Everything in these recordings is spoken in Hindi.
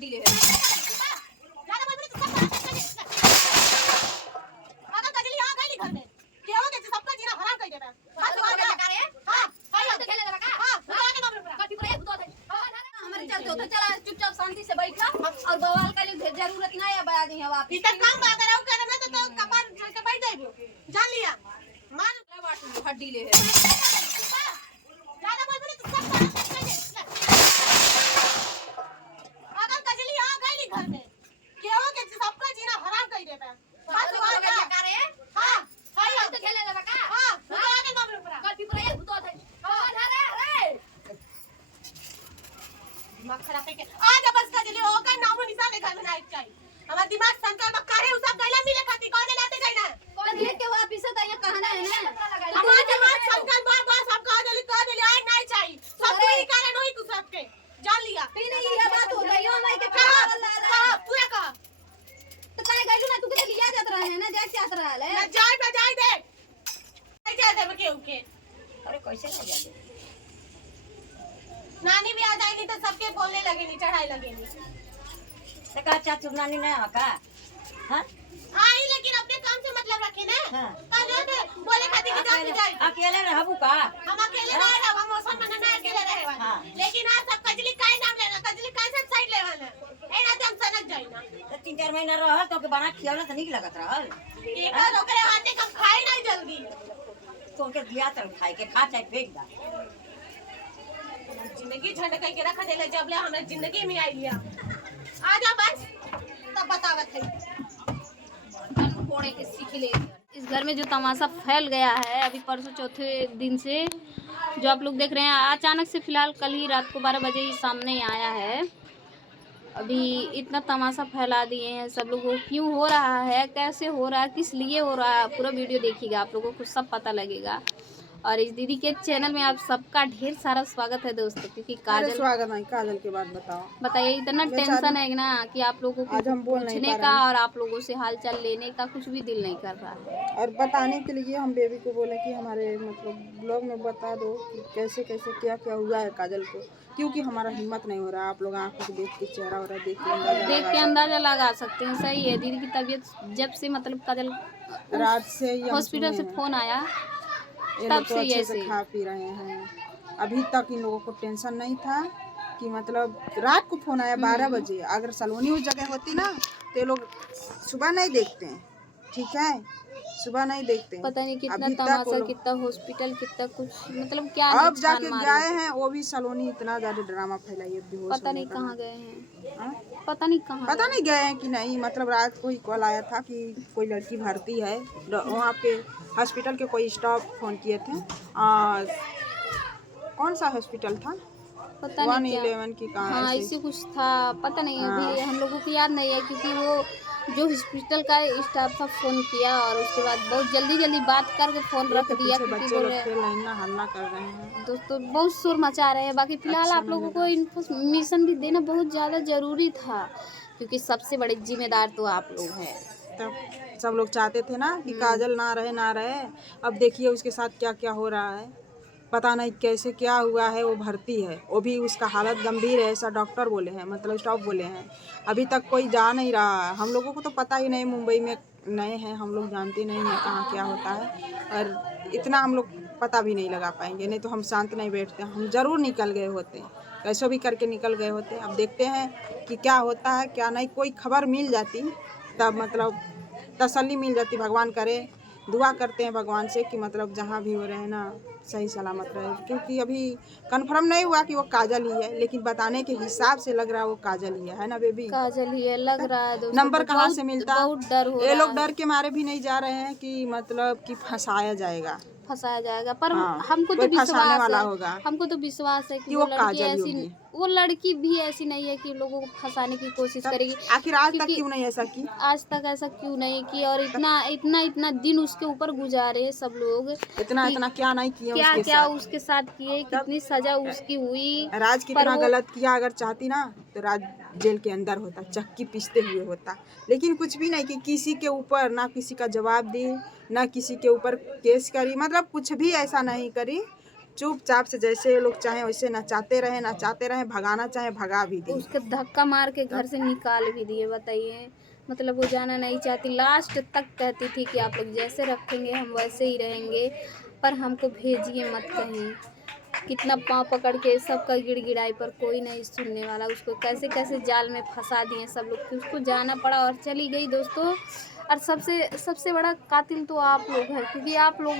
हड्डी ले है। अगर कजली आ गई घर में केहू के सबका जीना हराम कर देबे। बस हो गया करे। हां हां तो खेले देबे का। हां बुला के मामले पर कटी पर भूत है। हमारे चलते होता चला चुपचाप शांति से बैठा और बवाल का जरूरत नहीं है बयादी है वापस। इतना काम बात कराओ करे में तो कपार झड़ के बैठ जाइबो। जान लिया मार बाटू हड्डी ले है। ज्यादा बोल बोले तो सब अगर कजली आ गई घर में केहू के सबका जीना हराम कर देबे। बस हो गया करे। हां हां तो खेले देबे का। हां बुला के मामले पर कटी पर भूत है। हां अरे अरे दिमाग खराब है के आज बस कजली होकर नामो निशान लेकर में नहीं चाहिए। हमारा दिमाग संकर में काहे उ सब गैला मिले खाती कौन लाते गई ना कौन देख के वापस आता ये कहना है ना। हमारा दिमाग संकर बार सब कह देली आज नहीं चाहिए। सब कोई कारण होई तू सबके जान लिया। फिर ये बात हो गई हमारे के हां पूरा कहा तो काहे गइलू ना तू के लिया जात रहा है ना जात जात रहा है ना जाए दे नहीं जाए दे के उके। अरे कैसे ना जा दे नानी भी आ जाएगी तो सबके बोलने लगेगी चढ़ाई लगेगी। तो का चाचू नानी नहीं है का। हां आई लेकिन अपने काम से मतलब रखे ना। हां कल दे बोले खाती की जान जाए अकेले रहबू का। हम अकेले रह रहा हम मौसम में ना अकेले रहे वाला। लेकिन आज सब कजली काहे नाम लेना कजली काहे से साइड ले वाला ए ना हम सनक जाई ना। तो 3-4 महीना रहल तो के बना खियावला त निक लगत रहल। एक ओकरे हाथे कम खाए नहीं जल्दी तो के दिया त खाए के खा चाहे फेंक दा। जिंदगी झंड के रख देले जब ले हमरा जिंदगी में आई लिया। आ जा बस तब बतावत है फोड़े के सीख ले। इस घर में जो तमाशा फैल गया है अभी परसों चौथे दिन से जो आप लोग देख रहे हैं अचानक से फिलहाल कल ही रात को 12 बजे ही सामने आया है। अभी इतना तमाशा फैला दिए हैं सब लोगों को क्यों हो रहा है कैसे हो रहा है किस लिए हो रहा है पूरा वीडियो देखिएगा आप लोगों को सब पता लगेगा। और इस दीदी के चैनल में आप सबका ढेर सारा स्वागत है दोस्तों क्योंकि काजल स्वागत नहीं काजल की बात बताओ बताइए इतना टेंशन है ना कि आप लोगों को आज हम बोल नहीं पूछने का और आप लोगों से हालचाल लेने का कुछ भी दिल नहीं कर रहा है। और बताने के लिए हम बेबी को बोले कि हमारे मतलब ब्लॉग में बता दो कि कैसे कैसे क्या क्या हुआ है काजल को क्योंकि हमारा हिम्मत नहीं हो रहा। आप लोग आंखों से देख के चेहरा हो रहा देख के अंदाजा लगा सकते हैं। सही है दीदी की तबीयत जब से मतलब काजल रात से हॉस्पिटल से फोन आया तब से अच्छे से खा पी रहे हैं। अभी तक इन लोगों को टेंशन नहीं था कि मतलब रात को फोन आया 12 बजे। अगर सलोनी उस जगह होती ना तो ये लोग सुबह नहीं देखते हैं। ठीक है सुबह नहीं देखते हैं। पता नहीं कितना तमाशा कितना हॉस्पिटल कितना कुछ मतलब क्या अब जाके गए हैं वो भी सलोनी इतना ज्यादा ड्रामा फैलाई पता नहीं कहाँ गए हैं पता नहीं गए हैं कि नहीं। मतलब रात को ही कॉल आया था कि कोई लड़की भर्ती है वहाँ पे हॉस्पिटल के कोई स्टाफ फोन किए थे। कौन सा हॉस्पिटल था पता नहीं 111 की कहाँ हाँ ऐसे कुछ था पता नहीं अभी हम लोगों को याद नहीं है क्योंकि वो जो हॉस्पिटल का स्टाफ था फोन किया और उसके बाद बहुत जल्दी बात करके फोन रख दिया हल्ला कर रहे हैं दोस्तों बहुत शोर मचा रहे हैं। बाकी फिलहाल आप लोगों को इन्फॉर्मेशन भी देना बहुत ज़्यादा ज़रूरी था क्योंकि सबसे बड़े जिम्मेदार तो आप लोग हैं। तब सब लोग चाहते थे ना कि काजल ना रहे। अब देखिए उसके साथ क्या क्या हो रहा है पता नहीं कैसे क्या हुआ है। वो भर्ती है वो भी उसका हालत गंभीर है ऐसा डॉक्टर बोले हैं मतलब स्टाफ बोले हैं। अभी तक कोई जा नहीं रहा है। हम लोगों को तो पता ही नहीं मुंबई में नए हैं हम लोग जानते नहीं हैं कहाँ क्या होता है और इतना हम लोग पता भी नहीं लगा पाएंगे। नहीं तो हम शांत नहीं बैठते हम ज़रूर निकल गए होते कैसो भी करके निकल गए होते। अब देखते हैं कि क्या होता है क्या नहीं। कोई खबर मिल जाती तब मतलब तसल्ली मिल जाती। भगवान करे दुआ करते हैं भगवान से कि मतलब जहाँ भी हो रहे हैं ना सही सलामत रहे क्योंकि अभी कंफर्म नहीं हुआ कि वो काजल ही है लेकिन बताने के हिसाब से लग रहा है वो काजल ही है ना बेबी काजल ही है लग रहा है। नंबर कहाँ से मिलता बहुत डर हो ये लोग डर के मारे भी नहीं जा रहे हैं कि मतलब कि फंसाया जाएगा पर हमको तो विश्वास है कि वो लड़की ऐसी वो लड़की भी ऐसी नहीं है कि लोगों को फंसाने की कोशिश करेगी। आखिर आज तक क्यों नहीं ऐसा की आज तक ऐसा क्यों नहीं की और इतना दिन उसके ऊपर गुजारे सब लोग इतना क्या नहीं किया क्या उसके साथ किए कितनी सजा उसकी हुई। राज कितना गलत किया अगर चाहती ना तो राज जेल के अंदर होता चक्की पीसते हुए होता लेकिन कुछ भी नहीं कि किसी के ऊपर ना किसी का जवाब दी ना किसी के ऊपर केस करी मतलब कुछ भी ऐसा नहीं करी चुपचाप से जैसे ये लोग चाहे वैसे नचाते रहे, भगाना चाहे भगा भी दिए। उसके धक्का मार के घर से निकाल भी दिए। बताइए, मतलब वो जाना नहीं चाहती, लास्ट तक कहती थी कि आप लोग जैसे रखेंगे हम वैसे ही रहेंगे, पर हमको भेजिए मत कहीं। कितना पाँव पकड़ के सबका गिड़गिड़ाई, पर कोई नहीं सुनने वाला। उसको कैसे कैसे जाल में फंसा दिए सब लोग कि उसको जाना पड़ा और चली गई दोस्तों। और सबसे बड़ा कातिल तो आप लोग हैं, क्योंकि आप लोग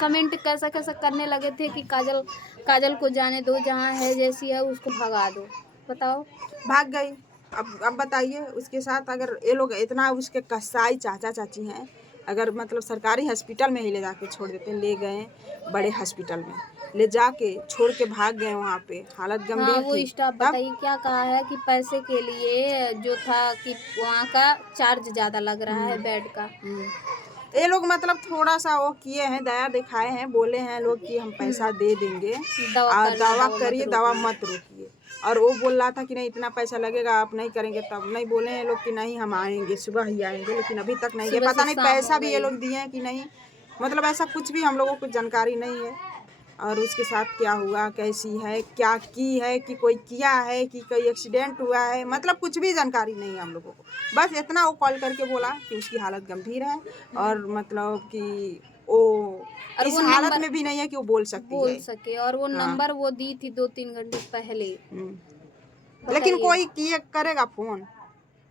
कमेंट कैसा कैसा करने लगे थे कि काजल को जाने दो, जहाँ है जैसी है उसको भगा दो। बताओ, भाग गई। अब बताइए, उसके साथ अगर ये लोग इतना उसके कसाई चाचा चाची हैं, अगर मतलब सरकारी हॉस्पिटल में ही ले जाके छोड़ देते, ले गए बड़े हॉस्पिटल में ले जाके छोड़ के भाग गए, वहाँ पे हालत गंभीर हाँ, वो थी। स्टाफ बताइए क्या कहा है कि पैसे के लिए जो था कि वहाँ का चार्ज ज़्यादा लग रहा है बेड का। ये लोग मतलब थोड़ा सा वो किए हैं, दया दिखाए हैं, बोले हैं लोग कि हम पैसा दे देंगे, दवा करिए, दवा मत रोकिए। और वो बोल रहा था कि नहीं इतना पैसा लगेगा, आप नहीं करेंगे तब नहीं। बोले हैं लोग कि नहीं हम आएंगे, सुबह ही आएंगे, लेकिन अभी तक नहीं है। पता नहीं पैसा भी ये लोग दिए हैं कि नहीं, मतलब ऐसा कुछ भी हम लोगों को जानकारी नहीं है। और उसके साथ क्या हुआ, कैसी है, क्या की है, कि कोई किया है, कि कोई एक्सीडेंट हुआ है, मतलब कुछ भी जानकारी नहीं है हम लोगों को। बस इतना वो कॉल करके बोला कि उसकी हालत गंभीर है, और मतलब कि वो इस हालत में भी नहीं है कि वो बोल सके। और वो नंबर वो दी थी 2-3 घंटे पहले। लेकिन कोई किए करेगा फोन,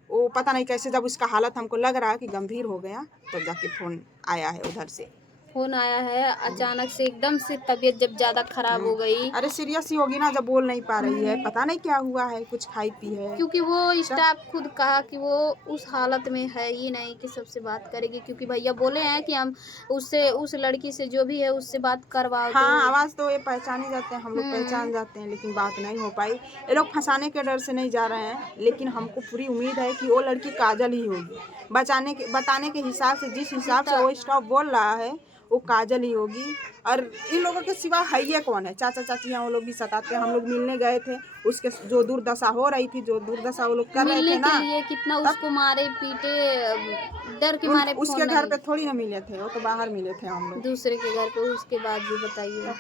वो पता नहीं कैसे, जब उसका हालत हमको लग रहा है कि गंभीर हो गया, तब जाके फोन आया है उधर से। फोन आया है अचानक से, एकदम से तबीयत जब ज्यादा खराब हो गई। अरे सीरियस ही होगी ना, जब बोल नहीं पा रही है, पता नहीं क्या हुआ है, कुछ खाई पी है। क्योंकि वो स्टाफ खुद कहा कि वो उस हालत में है ही नहीं कि सबसे बात करेगी, क्योंकि भैया बोले हैं कि हम उससे, उस लड़की से जो भी है उससे बात करवाओ। हाँ, आवाज तो ये पहचान ही जाते हैं, हम लोग पहचान जाते हैं, लेकिन बात नहीं हो पाई। ये लोग फंसाने के डर से नहीं जा रहे हैं, लेकिन हमको पूरी उम्मीद है कि वो लड़की काजल ही होगी। बताने के हिसाब से, जिस हिसाब से वो स्टाफ बोल रहा है, वो काजल ही होगी। और इन लोगों के सिवा है ये कौन है? चाचा चाची हैं, वो लोग भी सताते हैं। हम लोग मिलने गए थे, उसके जो दुर्दशा हो रही थी, जो दुर्दशा वो लोग कर रहे थे ना, कितना उसको मारे पीटे, डर के मारे। उसके घर पे थोड़ी ना मिले थे, वो तो बाहर मिले थे हम लोग, दूसरे के घर पे। उसके बाद भी बताइए,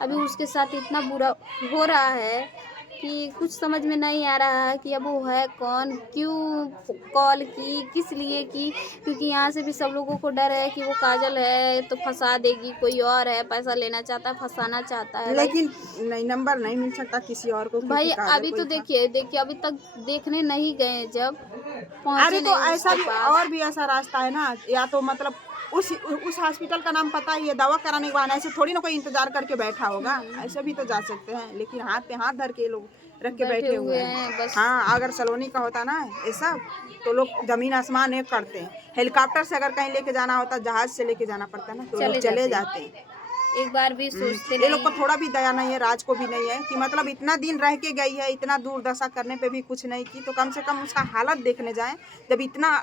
अभी उसके साथ इतना बुरा हो रहा है कि कुछ समझ में नहीं आ रहा है कि अब वो है कौन, क्यों कॉल की, किस लिए की। क्योंकि यहाँ से भी सब लोगों को डर है कि वो काजल है तो फंसा देगी, कोई और है पैसा लेना चाहता है, फंसाना चाहता है। लेकिन नहीं, नंबर नहीं मिल सकता किसी और को भाई। अभी तो देखिए अभी तक देखने नहीं गए, जब अरे तो ऐसा भी और भी ऐसा रास्ता है ना, या तो मतलब उस हॉस्पिटल का नाम पता ही है, दवा कराने के बाद ऐसे थोड़ी ना कोई इंतजार करके बैठा होगा, ऐसे भी तो जा सकते हैं। लेकिन हाथ पे हाथ धर के लोग रख के बैठे हुए हैं बस। हाँ, अगर सलोनी का होता ना ये सब, तो लोग जमीन आसमान एक करते हैं। हेलीकॉप्टर से अगर कहीं लेके जाना होता, जहाज से लेके जाना पड़ता ना, तो लोग चले जाते हैं। एक बार भी सोचते ये लोग को थोड़ा भी दया नहीं है, राज को भी नहीं है, कि मतलब इतना दिन रह के गई है, इतना दुर्दशा करने पे भी कुछ नहीं की, तो कम से कम उसका हालत देखने जाएं। जब इतना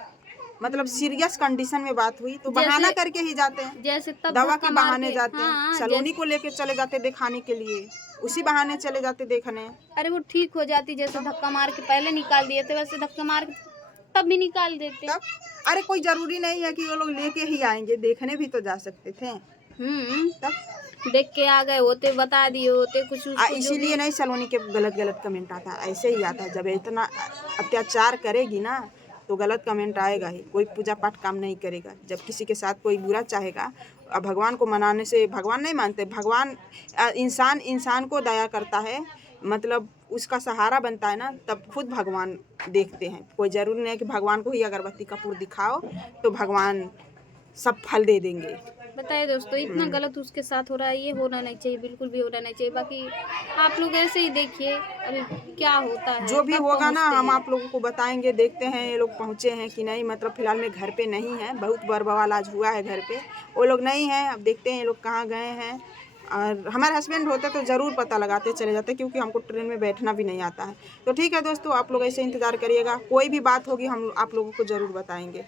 मतलब सीरियस कंडीशन में बात हुई तो बहाना करके ही जाते हैं, जैसे तब दवा के बहाने जाते हैं। सलोनी को लेके चले जाते दिखाने के लिए, उसी बहाने चले जाते देखने। अरे वो ठीक हो जाती, जैसे धक्का मार के पहले निकाल दिए थे, वैसे धक्का मार के तब भी निकाल देते। अरे कोई जरूरी नहीं है कि वो लोग लेके ही आएंगे, देखने भी तो जा सकते थे। तब देख के आ गए होते, बता दिए होते कुछ। इसीलिए नहीं सलोनी के गलत कमेंट आता है, ऐसे ही आता है। जब इतना अत्याचार करेगी ना, तो गलत कमेंट आएगा ही। कोई पूजा पाठ काम नहीं करेगा। जब किसी के साथ कोई बुरा चाहेगा, भगवान को मनाने से, भगवान नहीं मानते, भगवान इंसान को दया करता है, मतलब उसका सहारा बनता है ना, तब खुद भगवान देखते हैं। कोई ज़रूरी नहीं है कि भगवान को ही अगरबत्ती कपूर दिखाओ तो भगवान सब फल दे देंगे। बताइए दोस्तों, इतना गलत उसके साथ हो रहा है, ये होना नहीं चाहिए, बिल्कुल भी होना नहीं चाहिए। बाकी आप लोग ऐसे ही देखिए अभी क्या होता है, जो भी होगा ना हम आप लोगों को बताएंगे। देखते हैं ये लोग पहुँचे हैं कि नहीं, मतलब फिलहाल में घर पे नहीं है, बहुत बवाल आज हुआ है घर पे, वो लोग नहीं हैं। अब देखते हैं ये लोग कहाँ गए हैं। और हमारे हस्बैंड होते तो ज़रूर पता लगाते चले जाते, क्योंकि हमको ट्रेन में बैठना भी नहीं आता है। तो ठीक है दोस्तों, आप लोग ऐसे इंतज़ार करिएगा, कोई भी बात होगी हम आप लोगों को ज़रूर बताएंगे।